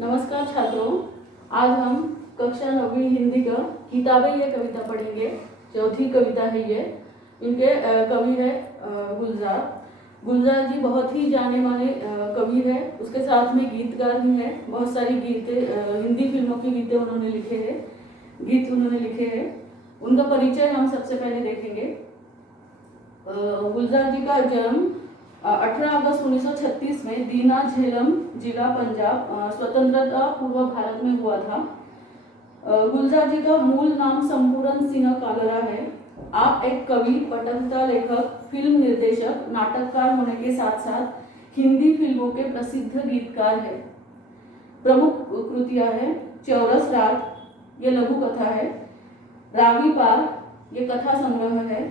नमस्कार छात्रों, आज हम कक्षा 9वीं हिंदी का किताबें ये कविता पढ़ेंगे। चौथी कविता है ये। इनके कवि है गुलजार। गुलजार जी बहुत ही जाने माने कवि है। उसके साथ में गीतकार भी है। बहुत सारी गीतें हिंदी फिल्मों की गीतें उन्होंने लिखे हैं, गीत उन्होंने लिखे हैं। उनका परिचय हम सबसे पहले देखेंगे। गुलजार जी का जन्म 18 अगस्त 1936 में दीना झेलम जिला पंजाब स्वतंत्रता पूर्व भारत में हुआ था। गुलजार जी का मूल नाम संपूर्ण सिंह कालरा है। आप एक कवि, पटकथा लेखक, फिल्म निर्देशक, नाटककार होने के साथ साथ हिंदी फिल्मों के प्रसिद्ध गीतकार हैं। प्रमुख कृतियां हैं चौरस रात, ये लघु कथा है। रावी पार, ये कथा संग्रह है।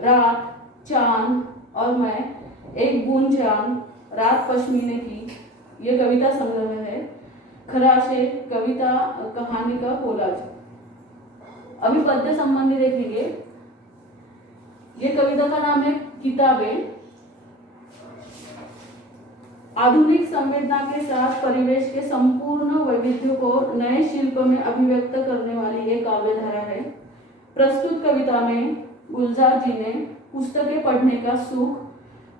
रात, चांद और मैं, एक बूंद चांद, रात पश्मीने की, ये कविता संग्रह है। खराशे, कविता कहानी का कोलाज। अभी पद्य संबंधी देखेंगे। ये कविता का नाम है किताबें। आधुनिक संवेदना के साथ परिवेश के संपूर्ण वैविध्य को नए शिल्प में अभिव्यक्त करने वाली ये काव्यधारा है। प्रस्तुत कविता में गुलजार जी ने पुस्तकें पढ़ने का सुख,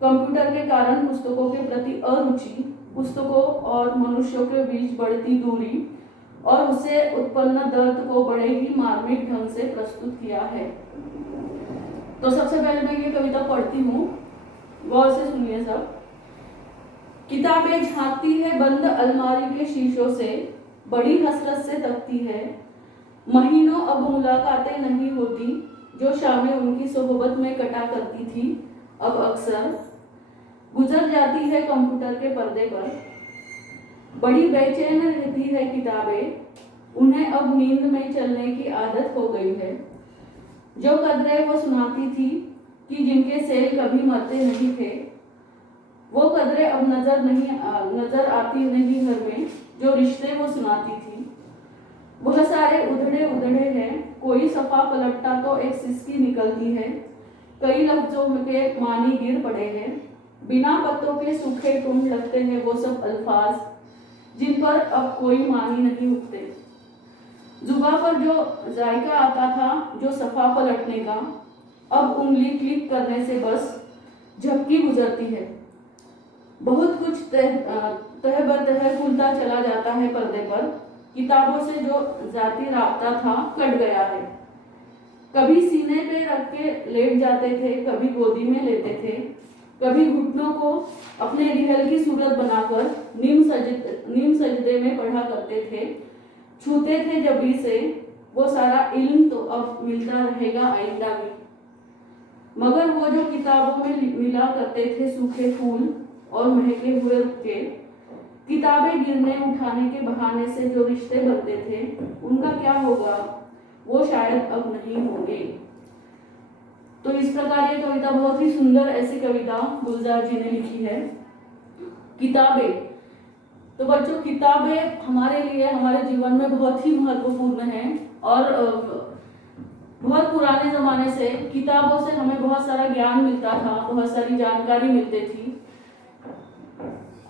कंप्यूटर के कारण पुस्तकों के प्रति अरुचि, पुस्तकों और मनुष्यों के बीच बढ़ती दूरी और उससे उत्पन्न दर्द को बड़े ही मार्मिक ढंग से प्रस्तुत किया है। तो सबसे पहले मैं ये कविता पढ़ती हूँ, गौर से सुनिए सब। किताबें झांकती है बंद अलमारी के शीशों से, बड़ी हसरत से तकती है। महीनों अब मुलाकातें नहीं होती जो शामें उनकी सोहबत में कटा करती थी। अब अक्सर गुजर जाती है कंप्यूटर के पर्दे पर। बड़ी बेचैन रहती है किताबें, उन्हें अब नींद में चलने की आदत हो गई है। जो कदरें वो सुनाती थी कि जिनके सेल कभी मरते नहीं थे, वो कदरें अब नजर आती नहीं घर में, जो रिश्ते वो सुनाती थी। वह सारे उधड़े उधड़े हैं, कोई सफा पलटता तो एक सिसकी निकलती है। कई लफ्जों के मानी गिर पड़े हैं, बिना पत्तों के सूखे टूट लगते हैं वो सब अल्फाज जिन पर अब कोई मानी नहीं उठते। जुबां पर जो जायका आता था जो सफा पलटने का, अब उंगली क्लिक करने से बस झपकी गुजरती है। बहुत कुछ तह बतह खुलता चला जाता है पर्दे पर। किताबों से जो जाती राबता था कट गया है। कभी सीने पे रख के लेट जाते थे, कभी गोदी में लेते थे, कभी घुटनों को अपने रिहल की सूरत बनाकर नीम सजदे में पढ़ा करते थे। छूते थे जबी से वो सारा इल्म तो अब मिलता रहेगा आइंदा भी। मगर वो जो किताबों में मिला करते थे सूखे फूल और महके हुए रुपये, किताबें गिरने उठाने के बहाने से जो रिश्ते बनते थे, उनका क्या होगा, वो शायद अब नहीं होंगे। तो इस प्रकार ये कविता, बहुत ही सुंदर ऐसी कविता गुलजार जी ने लिखी है। किताबें, तो बच्चों किताबें हमारे लिए, हमारे जीवन में बहुत ही महत्वपूर्ण है। और बहुत पुराने जमाने से किताबों से हमें बहुत सारा ज्ञान मिलता था, बहुत सारी जानकारी मिलती थी।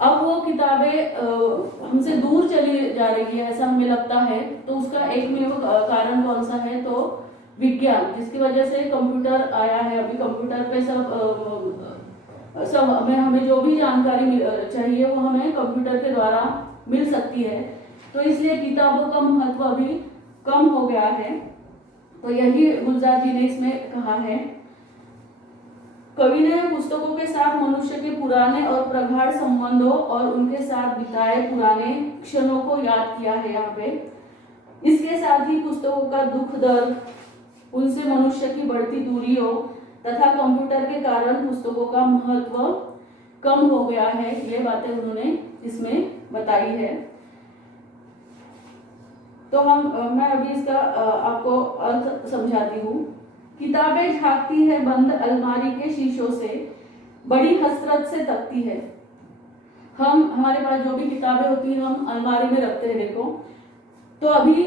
अब वो किताबें हमसे दूर चली जा रही है, ऐसा हमें लगता है। तो उसका एकमेव कारण कौन सा है, तो विज्ञान, जिसकी वजह से कंप्यूटर आया है। अभी कंप्यूटर पे सब हमें जो भी जानकारी चाहिए वो हमें कंप्यूटर के द्वारा मिल सकती है। तो इसलिए किताबों का महत्व अभी कम हो गया है। तो यही गुलजार जी ने इसमें कहा है। कवि ने पुस्तकों के साथ मनुष्य के पुराने और प्रगाढ़ संबंधों और उनके साथ बिताए पुराने क्षणों को याद किया है यहाँ पे। इसके साथ ही पुस्तकों का दुख दर्द, उनसे मनुष्य की बढ़ती दूरियों तथा कंप्यूटर के कारण पुस्तकों का महत्व कम हो गया है, ये बातें उन्होंने इसमें बताई है। तो मैं अभी इसका आपको अर्थ समझाती हूँ। किताबें झांकती है बंद अलमारी के शीशों से, बड़ी हसरत से तकती है। हमारे पास जो भी किताबें होती हैं हम अलमारी में रखते हैं, देखो। तो अभी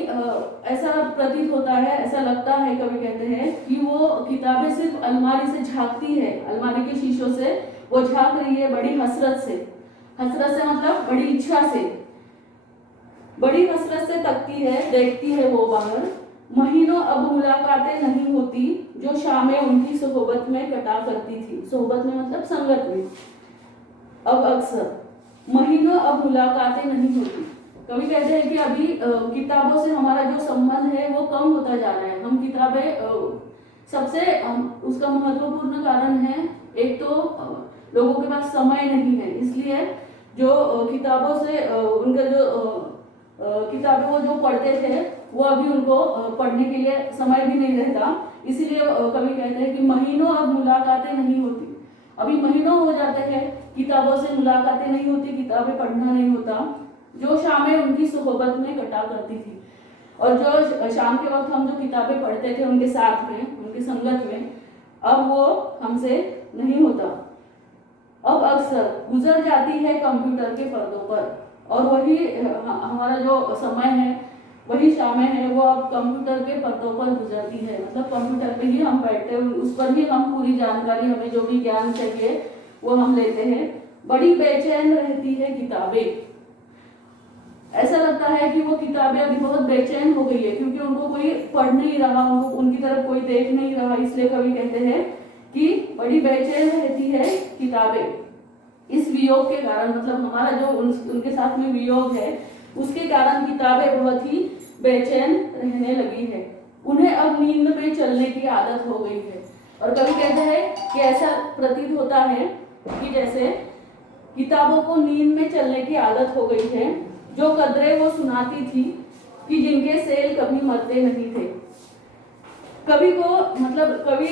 ऐसा प्रतीत होता है, ऐसा लगता है, कभी कहते हैं कि वो किताबें सिर्फ अलमारी से झांकती है, अलमारी के शीशों से वो झांक रही है बड़ी हसरत से। हसरत से मतलब बड़ी इच्छा से। बड़ी कसरत से तकती है, देखती है वो बाहर, महीनों अब मुलाकातें नहीं होती, जो शामें उनकी सोहबत में कटा करती थी। सोहबत में मतलब संगत में। अब अक्सर महीनों अब मुलाकातें नहीं होती। कवि कहते हैं कि अभी किताबों से हमारा जो संबंध है वो कम होता जा रहा है। हम किताबें सबसे उसका महत्वपूर्ण कारण है, एक तो लोगों के पास समय नहीं है, इसलिए जो किताबों से उनका जो किताबें वो जो पढ़ते थे वो अभी उनको पढ़ने के लिए समय भी नहीं रहता। इसीलिए कवि कहते हैं कि महीनों अब मुलाकातें नहीं होती। अभी महीनों हो जाते हैं किताबों से मुलाकातें नहीं होती, किताबें पढ़ना नहीं होता, जो शामें उनकी सोहबत में कटा करती थी। और जो शाम के वक्त हम जो किताबें पढ़ते थे उनके साथ में, उनकी संगत में, अब वो हमसे नहीं होता। अब अक्सर गुजर जाती है कंप्यूटर के पर्दों पर, और वही हमारा जो समय है, वही शामें हैं, वो अब कंप्यूटर के पर्दों पर गुजरती है। मतलब कंप्यूटर पे ही हम बैठते हैं, उस पर ही हम पूरी जानकारी, हमें जो भी ज्ञान चाहिए वो हम लेते हैं। बड़ी बेचैन रहती है किताबें। ऐसा लगता है कि वो किताबें अभी बहुत बेचैन हो गई है, क्योंकि उनको कोई पढ़ नहीं रहा, उनकी तरफ कोई देख नहीं रहा। इसलिए कवि कहते हैं कि बड़ी बेचैन रहती है किताबें इस वियोग के कारण। मतलब हमारा जो उनके साथ में वियोग है उसके कारण किताबें बहुत ही बेचैन रहने लगी है। उन्हें अब नींद में चलने की आदत हो गई है। और कवि कहते हैं कि ऐसा प्रतीत होता है कि जैसे किताबों को नींद में चलने की आदत हो गई है। जो कदरें वो सुनाती थी कि जिनके सेल कभी मरते नहीं थे। कवि को मतलब कवि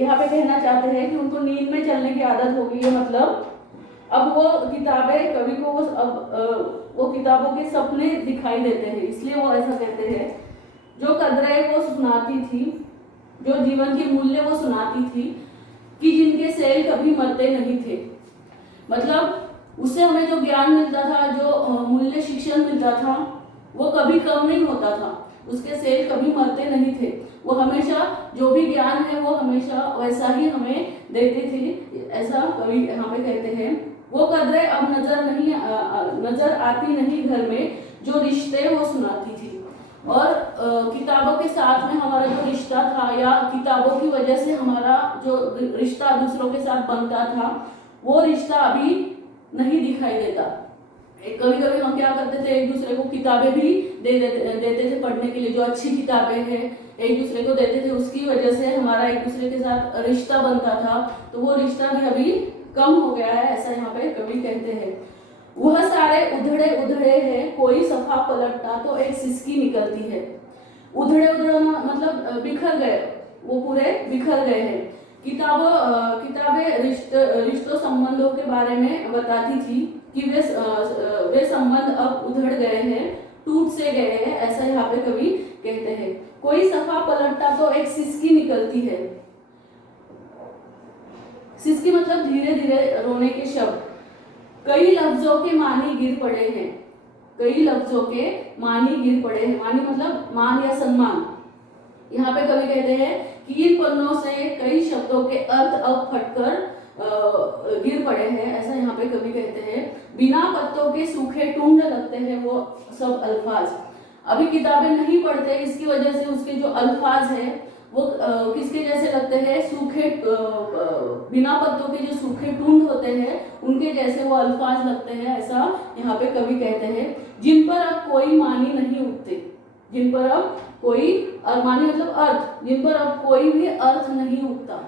यहाँ पे कहना चाहते हैं कि उनको नींद में चलने की आदत हो गई है। मतलब अब वो किताबें, कवि को वो किताबों के सपने दिखाई देते हैं, इसलिए वो ऐसा कहते हैं। जो कदरें वो सुनाती थी, जो जीवन के मूल्य वो सुनाती थी कि जिनके सेल कभी मरते नहीं थे। मतलब उससे हमें जो ज्ञान मिलता था, जो मूल्य शिक्षण मिलता था, वो कभी कम नहीं होता था, उसके सेल कभी मरते नहीं थे। वो हमेशा जो भी ज्ञान है वो हमेशा वैसा ही हमें देते थे, ऐसा कवि यहाँ पे कहते हैं। वो कदरें अब नजर आती नहीं घर में, जो रिश्ते वो सुनाती थी। और किताबों के साथ में हमारा जो रिश्ता था, या किताबों की वजह से हमारा जो रिश्ता दूसरों के साथ बनता था, वो रिश्ता अभी नहीं दिखाई देता। कभी कभी हम क्या करते थे, एक दूसरे को किताबें भी देते थे पढ़ने के लिए। जो अच्छी किताबें हैं एक दूसरे को देते थे, उसकी वजह से हमारा एक दूसरे के साथ रिश्ता बनता था। तो वो रिश्ता भी अभी कम हो गया है, ऐसा यहाँ पे कवि कहते हैं। वह सारे उधड़े उधड़े हैं, कोई सफा पलटता तो एक सिसकी निकलती है। उधड़े उधड़े मतलब बिखर गए, वो पूरे बिखर गए हैं। किताबें रिश्तों संबंधों के बारे में बताती थी कि वे संबंध अब उधड़ गए हैं, टूट से गए हैं, ऐसा यहाँ पे कवि कहते हैं। कोई सफा पलटता तो एक सिसकी निकलती है। सिसकी मतलब धीरे धीरे रोने के शब्द। कई लफ्जों के मानी गिर पड़े हैं, कई लफ्जों के मानी गिर पड़े हैं। मानी मतलब मान या सम्मान। यहाँ पे कवि कहते हैं कि इन पन्नों से कई शब्दों के अर्थ अब फटकर गिर पड़े हैं, ऐसा यहाँ पे कवि कहते हैं। बिना पत्तों के सूखे टूंड लगते हैं वो सब अल्फाज। अभी किताबें नहीं पढ़ते, इसकी वजह से उसके जो अल्फाज है वो किसके जैसे लगते हैं, सूखे बिना पत्तों के जो सूखे टूंड होते हैं उनके जैसे वो अल्फाज लगते हैं, ऐसा यहाँ पे कवि कहते हैं। जिन पर अब कोई मानी नहीं उठते, जिन पर अब कोई मानी मतलब अर्थ, जिन पर अब कोई भी अर्थ नहीं उठता।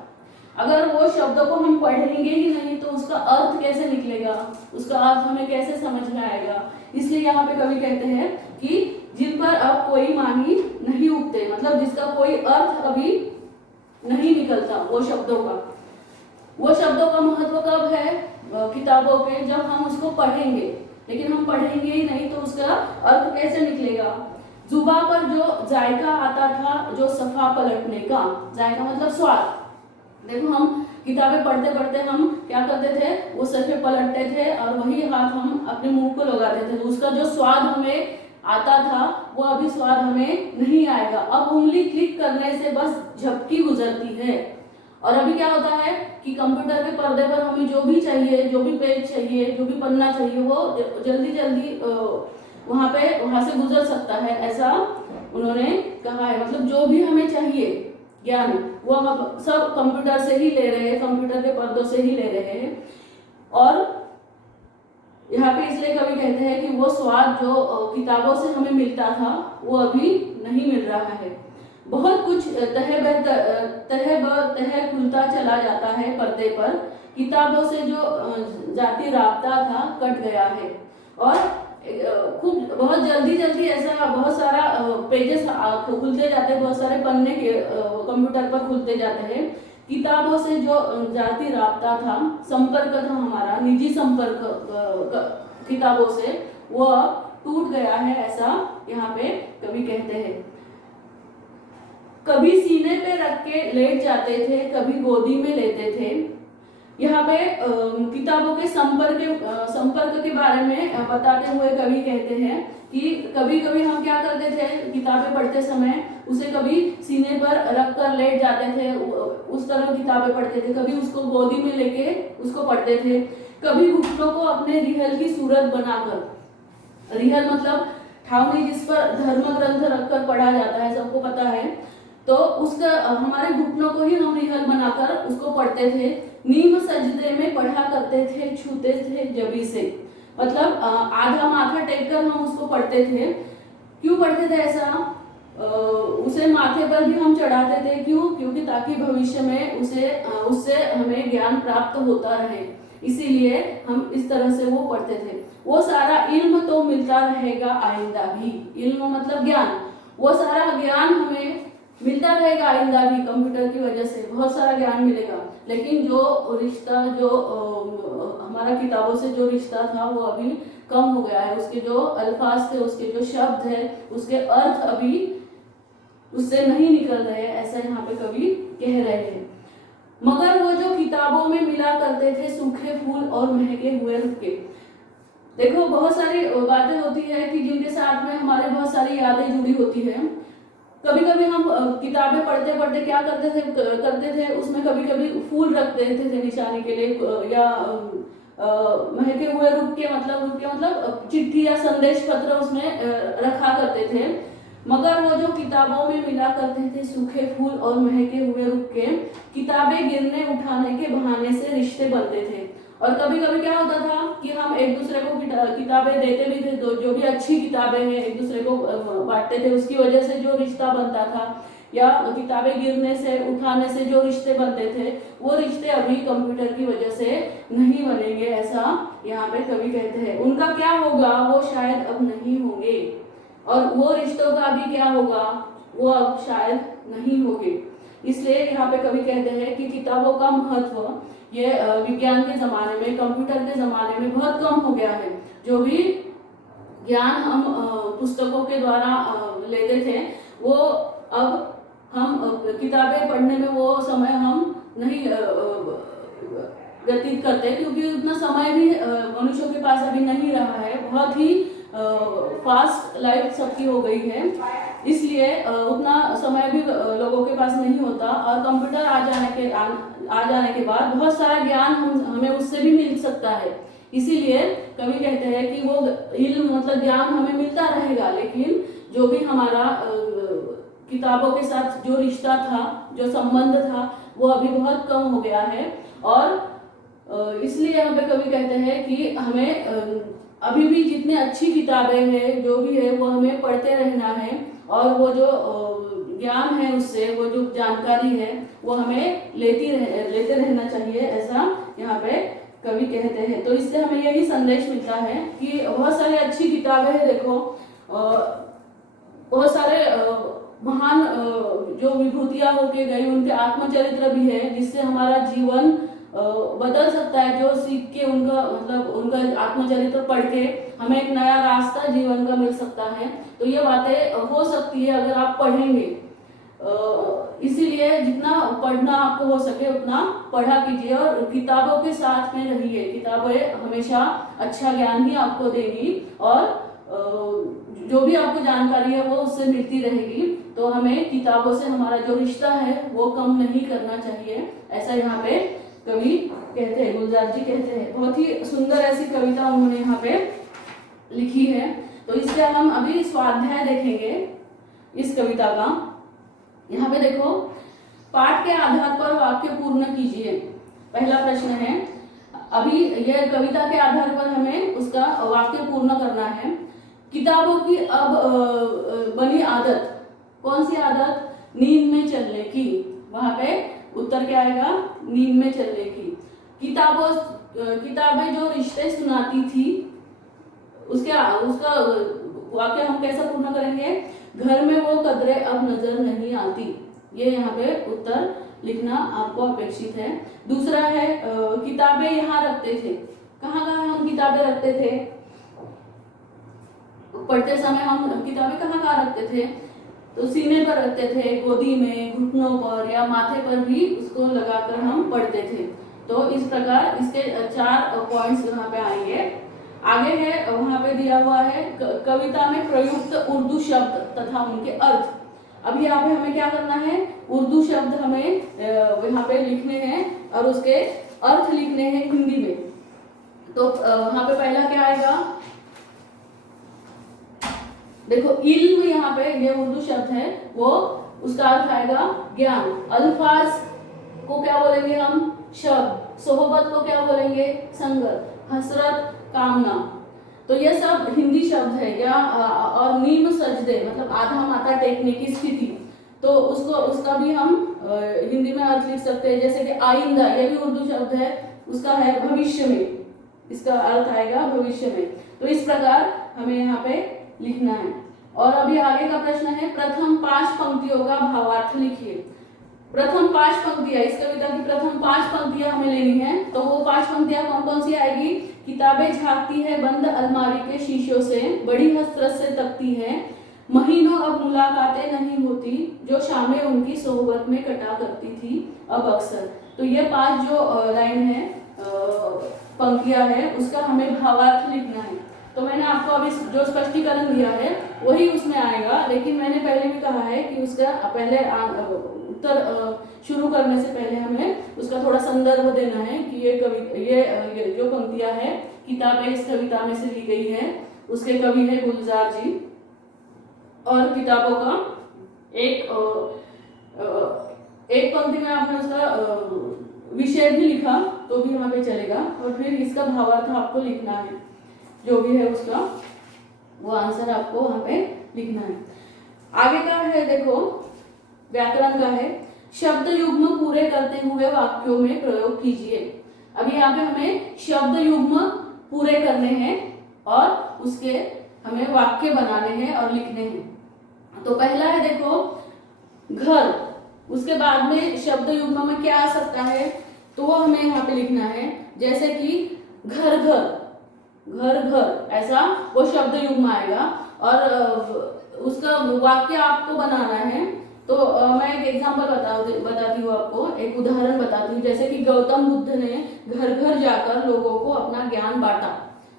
अगर वो शब्दों को हम पढ़ेंगे ही नहीं तो उसका अर्थ कैसे निकलेगा, उसका अर्थ हमें कैसे समझ में आएगा। इसलिए यहाँ पे कवि कहते हैं कि जिन पर अब कोई मानी नहीं उठते, मतलब जिसका कोई अर्थ अभी नहीं निकलता वो शब्दों का। वो शब्दों का महत्व कब है किताबों के, जब हम उसको पढ़ेंगे। लेकिन हम पढ़ेंगे ही नहीं तो उसका अर्थ कैसे निकलेगा। जुबा पर जो जायका आता था, जो सफा पलटने का, जायका मतलब स्वाद। देखो हम किताबें पढ़ते पढ़ते हम क्या करते थे, वो सफे पलटते थे और वही हाथ हम अपने मुंह को लगाते थे। तो उसका जो स्वाद हमें आता था वो अभी स्वाद हमें नहीं आएगा। अब उंगली क्लिक करने से बस झपकी गुजरती है। और अभी क्या होता है कि कंप्यूटर के पर्दे पर हमें जो भी चाहिए, जो भी पेज चाहिए, जो भी पन्ना चाहिए, वो जल्दी जल्दी वहां से गुजर सकता है, ऐसा उन्होंने कहा है। मतलब जो भी हमें चाहिए ज्ञान वो हम सब कंप्यूटर से ही ले रहे हैं, कंप्यूटर के पर्दों से ही ले रहे हैं। और यहाँ पे इसलिए कवि कहते हैं कि वो स्वाद जो किताबों से हमें मिलता था वो अभी नहीं मिल रहा है। बहुत कुछ तह खुलता चला जाता है पर्दे पर, किताबों से जो जाती राब्ता था कट गया है। और खूब बहुत जल्दी जल्दी ऐसा बहुत सारा पेजेस खुलते जाते हैं, बहुत सारे पन्ने कंप्यूटर पर खुलते जाते हैं। किताबों से जो जाती राब्ता था, संपर्क था हमारा निजी संपर्क किताबों से, वो टूट गया है, ऐसा यहाँ पे कवि कहते हैं। कभी सीने पे रख के लेट जाते थे, कभी गोदी में लेते थे। यहाँ पे किताबों के संपर्क के बारे में बताते हुए कवि कहते हैं कि कभी कभी हम क्या करते थे, किताबें पढ़ते समय उसे कभी सीने पर रख कर लेट जाते थे, उस तरह किताबें पढ़ते थे, कभी उसको गोदी में लेके उसको पढ़ते थे, कभी घुटनों को अपने रिहल की सूरत बनाकर, रिहल मतलब ठावनी जिस पर धर्म ग्रंथ रखकर पढ़ा जाता है, सबको पता है, तो उसका हमारे घुटनों को ही हम रिहल बनाकर उसको पढ़ते थे। नीम सजदे में पढ़ा करते थे, छूते थे जबी से, मतलब आधा माथा टेक कर हम उसको पढ़ते थे। क्यों पढ़ते थे ऐसा? उसे माथे पर भी हम चढ़ाते थे, क्यों? क्योंकि ताकि भविष्य में उससे हमें ज्ञान प्राप्त होता रहे, इसीलिए हम इस तरह से वो पढ़ते थे। वो सारा इल्म तो मिलता रहेगा आइंदा भी, इल्म मतलब ज्ञान, वो सारा ज्ञान हमें मिलता रहेगा आइंदा भी, कंप्यूटर की वजह से बहुत सारा ज्ञान मिलेगा। लेकिन जो रिश्ता, जो हमारा किताबों से जो रिश्ता था वो अभी कम हो गया है, उसके जो अल्फाज थे, उसके जो शब्द है, उसके अर्थ अभी उससे नहीं निकल रहे हैं, ऐसा यहाँ पे कवि कह रहे हैं। मगर वो जो किताबों में मिला करते थे, सूखे फूल और महके हुए रुके। देखो बहुत सारी बातें होती है कि जिनके साथ में हमारे बहुत सारी यादें जुड़ी होती है। कभी कभी हम किताबें पढ़ते पढ़ते क्या करते थे उसमें कभी कभी फूल रख देते थे निशाने के लिए, या महके हुए रुक के मतलब चिट्ठी या संदेश पत्र उसमें रखा करते थे। मगर वो जो किताबों में मिला करते थे, सूखे फूल और महके हुए रुक के, किताबें गिरने उठाने के बहाने से रिश्ते बनते थे। और कभी कभी क्या होता था कि हम एक दूसरे को किताबें देते भी थे, तो जो भी अच्छी किताबें हैं एक दूसरे को बांटते थे, उसकी वजह से जो रिश्ता बनता था, या किताबें गिरने से उठाने से जो रिश्ते बनते थे, वो रिश्ते अभी कंप्यूटर की वजह से नहीं बनेंगे, ऐसा यहाँ पे कवि कहते हैं। उनका क्या होगा, वो शायद अब नहीं होंगे, और वो रिश्तों का भी क्या होगा, वो अब शायद नहीं होंगे। इसलिए यहाँ पे कवि कहते हैं कि किताबों का महत्व ये विज्ञान के जमाने में, कंप्यूटर के जमाने में बहुत कम हो गया है। जो भी ज्ञान हम पुस्तकों के द्वारा लेते थे, वो अब हम किताबें पढ़ने में वो समय हम नहीं व्यतीत करते, क्योंकि उतना समय भी मनुष्यों के पास अभी नहीं रहा है, बहुत ही फास्ट लाइफ सबकी हो गई है, इसलिए उतना समय भी लोगों के पास नहीं होता। और कंप्यूटर आ जाने के बाद बहुत सारा ज्ञान हमें उससे भी मिल सकता है। इसीलिए कवि कहते हैं कि वो इल्म मतलब ज्ञान हमें मिलता रहेगा, लेकिन जो भी हमारा किताबों के साथ जो रिश्ता था, जो संबंध था, वो अभी बहुत कम हो गया है। और इसलिए यहाँ पे कवि कहते हैं कि हमें अभी भी जितने अच्छी किताबें हैं, जो भी है, वो हमें पढ़ते रहना है, और वो जो ज्ञान है उससे, वो जो जानकारी है, वो हमें लेते रहना चाहिए, ऐसा यहाँ पे कवि कहते हैं। तो इससे हमें यही संदेश मिलता है कि बहुत सारी अच्छी किताबें हैं, देखो बहुत सारे महान जो विभूतियां होके गई, उनके आत्मचरित्र भी है, जिससे हमारा जीवन बदल सकता है। जो सीख के उनका आत्मचरित्र पढ़ के हमें एक नया रास्ता जीवन का मिल सकता है। तो ये बातें हो सकती है अगर आप पढ़ेंगे, इसीलिए जितना पढ़ना आपको हो सके उतना पढ़ा कीजिए, और किताबों के साथ में रहिए। किताबें हमेशा अच्छा ज्ञान ही आपको देगी, और जो भी आपको जानकारी है वो उससे मिलती रहेगी। तो हमें किताबों से हमारा जो रिश्ता है वो कम नहीं करना चाहिए, ऐसा यहाँ पे कवि कहते हैं, गुलजार जी कहते हैं। बहुत ही सुंदर ऐसी कविता उन्होंने यहाँ पे लिखी है। तो इससे हम अभी स्वाध्याय देखेंगे इस कविता का। यहाँ पे देखो, पाठ के आधार पर वाक्य पूर्ण कीजिए। पहला प्रश्न है, अभी यह कविता के आधार पर हमें उसका वाक्य पूर्ण करना है। किताबों की अब बनी आदत, कौन सी आदत? नींद में चलने की। वहां पे उत्तर क्या आएगा? नींद में चलने की। किताबें जो रिश्ते सुनाती थी, उसका वाक्य हम कैसे पूर्ण करेंगे? घर में वो कदरें अब नजर नहीं आती। ये यहाँ पे उत्तर लिखना आपको अपेक्षित है। दूसरा है, किताबें यहाँ रखते थे। कहाँ कहाँ हम किताबें रखते थे? पढ़ते समय हम किताबें कहाँ कहाँ रखते थे? तो सीने पर रखते थे, गोदी में, घुटनों पर या माथे पर भी उसको लगाकर हम पढ़ते थे। तो इस प्रकार इसके 4 पॉइंट्स यहाँ पे आएंगे। आगे है, वहां पे दिया हुआ है कविता में प्रयुक्त उर्दू शब्द तथा उनके अर्थ। अभी यहाँ पे हमें क्या करना है? उर्दू शब्द हमें यहाँ पे लिखने हैं और उसके अर्थ लिखने हैं हिंदी में। तो यहाँ पे पहला क्या आएगा? देखो, इल्म, यहाँ पे ये उर्दू शब्द है, वो उसका अर्थ आएगा ज्ञान। अल्फाज को क्या बोलेंगे हम? शब्द। सोहबत को क्या बोलेंगे? संगत। हसरत, कामना। तो ये सब हिंदी शब्द है। या और नीम सजदे मतलब आधा माथा टेकने की स्थिति, तो उसका भी हम हिंदी में अर्थ लिख सकते हैं। जैसे कि आइंदा, ये भी उर्दू शब्द है, उसका है भविष्य में, इसका अर्थ आएगा भविष्य में। तो इस प्रकार हमें यहाँ पे लिखना है। और अभी आगे का प्रश्न है, प्रथम 5 पंक्तियों का भावार्थ लिखिए। प्रथम 5 पंक्तियां, इस कविता की प्रथम 5 पंक्तियां हमें लेनी है। तो वो 5 पंक्तियां कौन कौन सी आएगी? किताबें झांकती है बंद अलमारी के शीशों से, बड़ी हसरत से तकती है, महीनों अब मुलाकातें नहीं होती, जो शामें उनकी सोहबत में कटा करती थी अब अक्सर। तो ये 5 जो लाइन है, पंक्तियां है, उसका हमें भावार्थ लिखना है। तो मैंने आपको अभी जो स्पष्टीकरण दिया है वही उसमें आएगा, लेकिन मैंने पहले भी कहा है कि उसका पहले उत्तर शुरू करने से पहले हमें उसका थोड़ा संदर्भ देना है कि ये जो पंक्तियां है, किताबें इस कविता में से ली गई है, उसके कवि है गुलजार जी। और किताबों का एक पंक्ति में आपने उसका विषय भी लिखा तो भी वहां पे चलेगा। और फिर इसका भावार्थ आपको लिखना है, जो भी है उसका वो आंसर आपको वहां पे लिखना है। आगे का है, देखो, व्याकरण का है, शब्द युग्म पूरे करते हुए वाक्यों में प्रयोग कीजिए। अभी यहाँ पे हमें शब्द युग्म पूरे करने हैं और उसके हमें वाक्य बनाने हैं और लिखने हैं। तो पहला है, देखो, घर। उसके बाद में शब्द युग्म में क्या आ सकता है? तो वो हमें यहाँ पे लिखना है। जैसे कि घर घर, घर घर, ऐसा वो शब्द युग्म आएगा। और उसका वाक्य आपको बनाना है। तो मैं एक एग्जांपल बताती हूँ आपको, एक उदाहरण बताती हूँ। जैसे कि गौतम बुद्ध ने घर घर जाकर लोगों को अपना ज्ञान बांटा।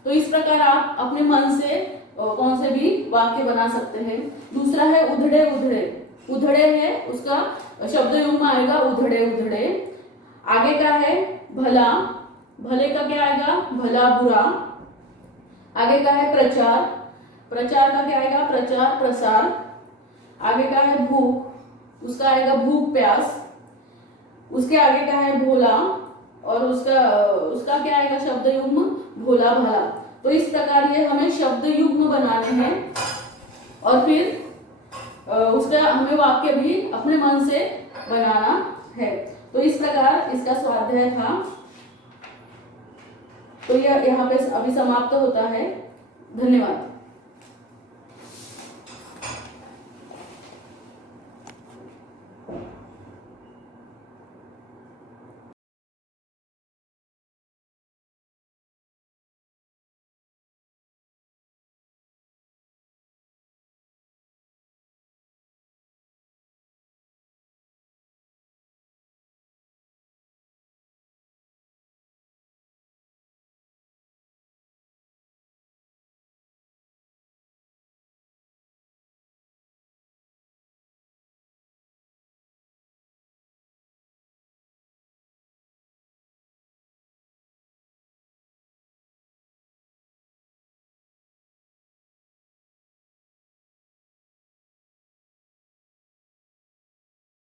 तो इस प्रकार आप अपने मन से कौन से भी वाक्य बना सकते हैं। दूसरा है उधड़े उधड़े। उधड़े है, उसका शब्द युग्म आएगा उधड़े उधड़े। आगे का है भला। भले का क्या आएगा? भला बुरा। आगे का है प्रचार। प्रचार का क्या आएगा? प्रचार प्रसार। आगे का है भूख, उसका आएगा भूख प्यास। उसके आगे का है भोला और उसका क्या आएगा? शब्द युग्म भोला भला। तो इस प्रकार ये हमें शब्द युग्म बनाने हैं और फिर उसका हमें वाक्य भी अपने मन से बनाना है। तो इस प्रकार इसका स्वाध्याय था। तो यह यहाँ पे अभी समाप्त होता है। धन्यवाद।